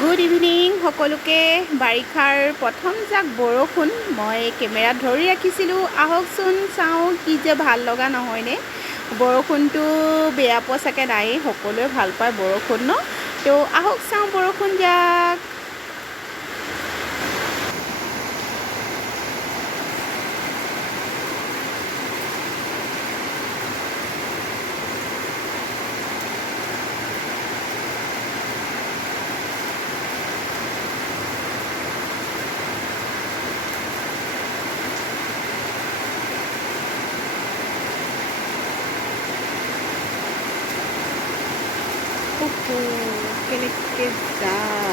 Good evening সকলোকে। বাৰিষাৰ প্ৰথম জাক বৰষুণ মই কেমেৰাত ধৰি ৰাখিছিলোঁ। আহকচোন চাওঁ, কি যে ভাল লগা নহয়নে। বৰষুণটো বেয়া পোৱা চাগে নাই, সকলোৱে ভাল পায় বৰষুণ ন। তো আহক চাওঁ বৰষুণ যাক। কেনেকৈ যাম।